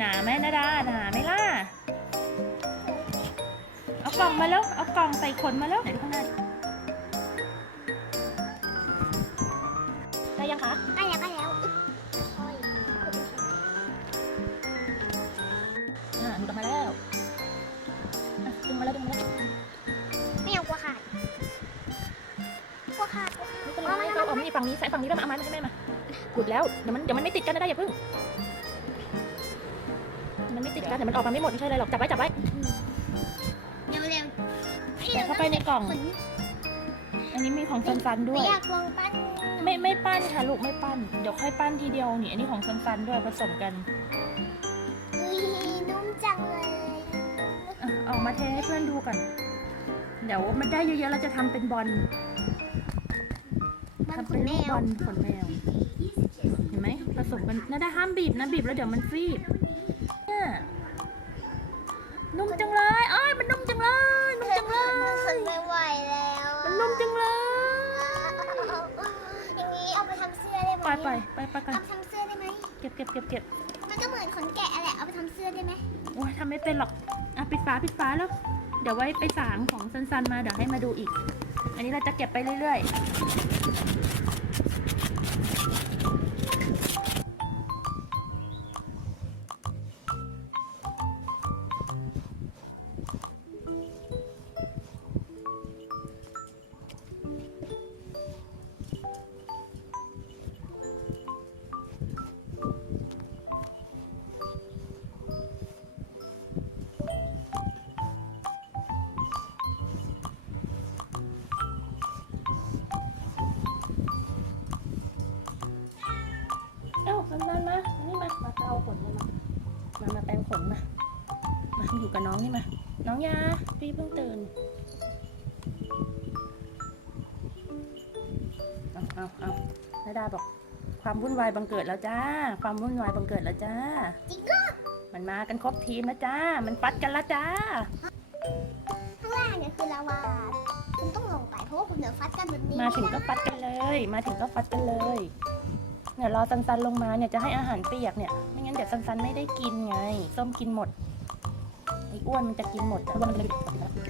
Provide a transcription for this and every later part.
หนาไหมนาดาหนาไหมล่ะ เอากล่องมาแล้ว เอากล่องใส่ขนมาแล้วไหนดูข้างหน้าดิได้ยังคะ ใกล้แล้วใกล้แล้วโอ้ยอ่าหนูออกมาแล้วอะดึงมาแล้วดึงมาแล้วไม่เอากลัวขาดกลัวขาดไม่เป็นไรเอาออกมานี่ฝั่งนี้ใส่ฝั่งนี้แล้วมาเอาไม้มาให้แม่มาหลุดแล้ว เดี๋ยวมันเดี๋ยวมันไม่ติดกันนะได้อย่าเพิ่ง มันไม่ติดกันเดี๋ยวมันออกมาไม่หมดไม่ใช่อะไรหรอกจับไว้จับไว้เร็วเร็วใส่เข้าไปในกล่องขนอันนี้มีของซันซันด้ไม่วย อยากลองปั้นไม่ไม่ปั้นค่ะลูกไม่ปั้น เดี๋ยวค่อยปั้นทีเดียวนี่อันนี้ของซันซันด้วยผสมกันอุ้ยนุ่มจังเลยอะเอามาเทให้เพื่อนดูก่อน เดี๋ยวมันได้เยอะๆเราจะทำเป็นบอลมันทำขเป็นนแมลูกบวอลขนแมวเห็นไหมผสมกันน่าได้ห้ามบีบนะบีบแล้วเดี๋ยวมันฟีบเนี่ย นุ่มจังเลยอ้อยมันนุ่มจังเลยนุ่มจังเลยทนไม่ไหวแล้วมันนุ่มจังเลยอย่างนี้เอาไปทำเสื้อได้ไหมไปไปไปไปกันเอาไปทำเสื้อได้ไหมเก็บเก็บเก็บเก็บมันก็เหมือนขนแกะแหละเอาไปทำเสื้อได้ไหมโอ้ยทำไม่เป็นหรอกอะปิดฝาปิดฝาแล้ว เดี๋ยวไว้ไปสางของซันซันมาเดี๋ยวให้มาดูอีก อันนี้เราจะเก็บไปเรื่อยๆ มามาแปรงขนมา มาอยู่กับน้องนี่มา น้องยา พี่เพิ่งตื่น เอาเอาเอานาดาบอก ความวุ่นวายบังเกิดแล้วจ้า ความวุ่นวายบังเกิดแล้วจ้า จริงก็มันมากันครบทีมแล้วจ้า มันปัดกันแล้วจ้า ข้างล่างเนี่ยคือลาวาคุณต้องลงไปเพราะว่าคุณเดี๋ยวฟัดกันแบบนี้มาถึงก็ฟัดกันเลย มาถึงก็ฟัดกันเลย เนี่ยรอซันซันลงมาเนี่ยจะให้อาหารเปียกเนี่ย ไม่ งั้นเดี๋ยวซันซันไม่ได้กินไง ส้มกินหมดไอ้อ้วนมันจะกินหมดแต่อ้วนมันจะเลย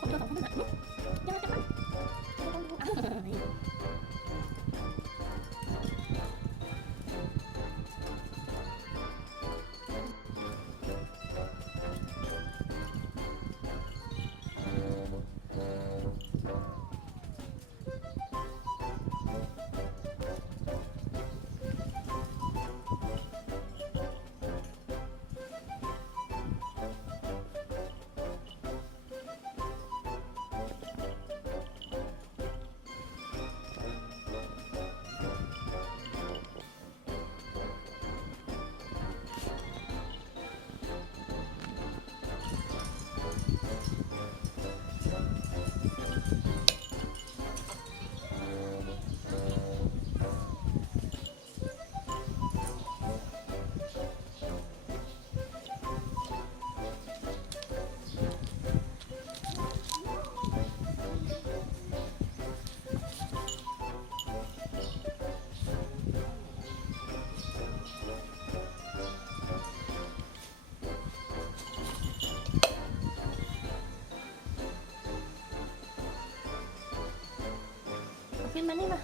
これどうだ、ごめ มานี่มา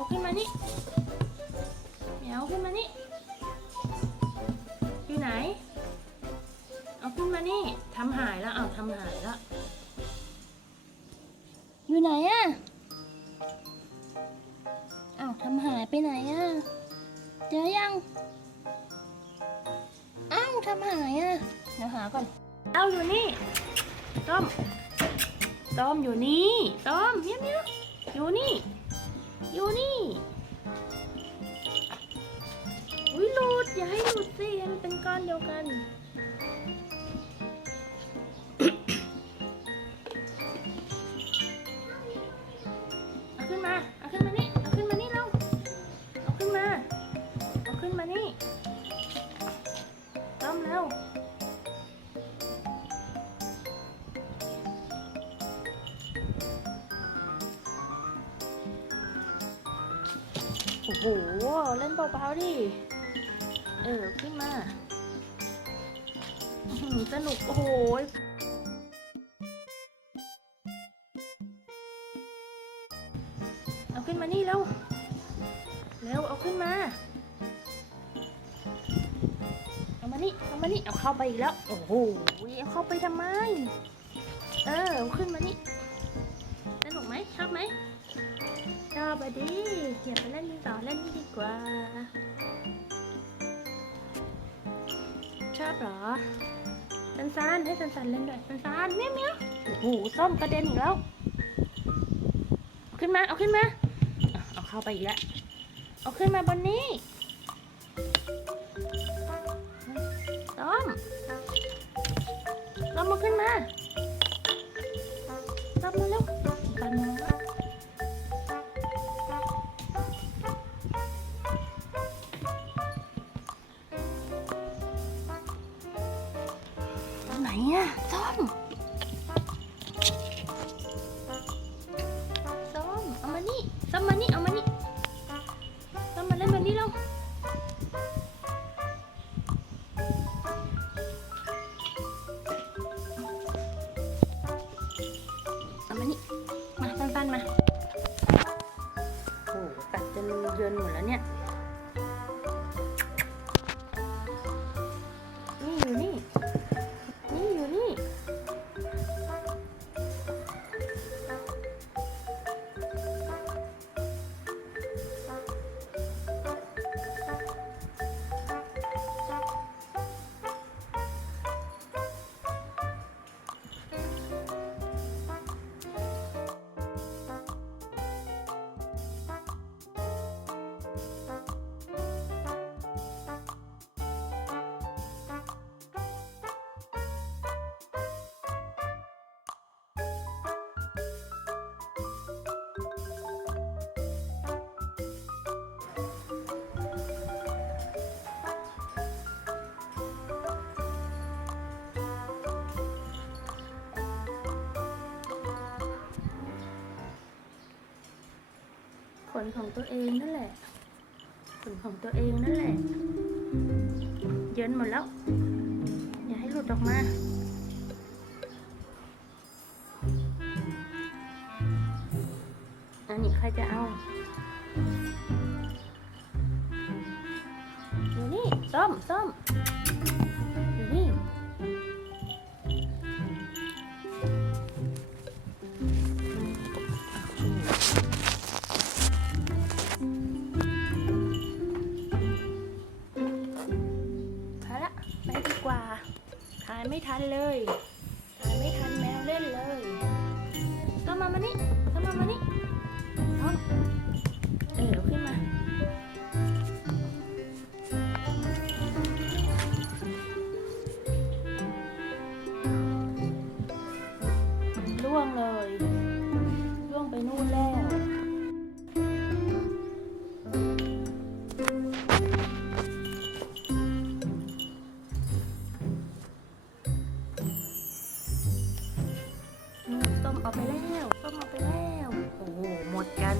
วขึ้นมานี่เหมียวขึ้นมานี่ อยู่ไหน เอาขึ้นมานี่ทำหายแล้วเอาทำหายแล้ว อยู่ไหนอะอ้าวทำหายไปไหนอะเจอยัง อ้าวทำหายอะเดี๋ยวหาก่อน เอาอยู่นี่ ต้มต้มอยู่นี่ ต้มเมียวเมียวอยู่นี่ อยู่นี่อุ้ยหลุดอย่าให้หลุดสิให้มันเป็นก้อนเดียวกัน อ้โห เล่นเบาๆดิ เออ ขึ้นมาสนุก โอ้โหเอาขึ้นมานี่เร็วเร็วเอาขึ้นมา เอามานี่ เอามานี่ เอาเข้าไปอีกแล้ว โอ้โห เอาเข้าไปทำไม เออ เอาขึ้นมานี่ สนุกไหมชอบไหม ชอบอะดิอย่าไปเล่นต่อเล่นนี่ดีกว่า ชอบเหรอสันซานให้สันซานเล่นด้วยสันซานเมียวเมียวโอ้โหส้มกระเด็นอีกแล้ว ขึ้นมา เอาขึ้นมา เอาเข้าไปอีกแล้ว เอาขึ้นมาบนนี้ส้มส้มมาขึ้นมาส้มมาเร็ว นอะส้มส้มเอามานี่ส้มมานี่เอามานี่ส้มมาเล่นแบบนี้ลงเอามานี่มาสั้นๆมาโอ้กัดจนเยินหมดแล้วเนี่ย ขนของตัวเองนั่นแหละขนของตัวเองนั่นแหละเยินหมดแล้ว อย่าให้หลุดออกมาอันนี้ใครจะเอาอยู่นี่ส้มส้ม ไม่ทันเลย ออกไปแล้วส้มออกไปแล้ว โอ้โห หมดกัน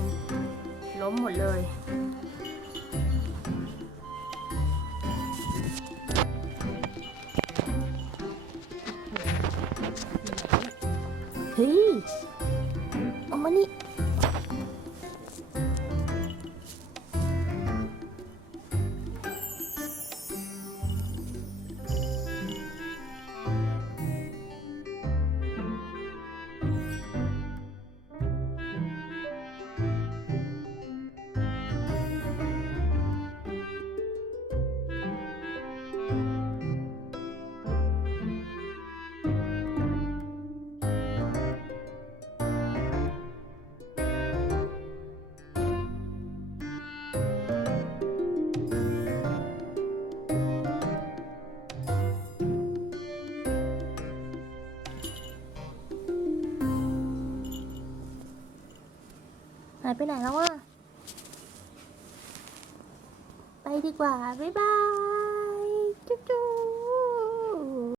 ล้มหมดเลยายไปไหนแล้วอะไปดีกว่า บ๊ายบาย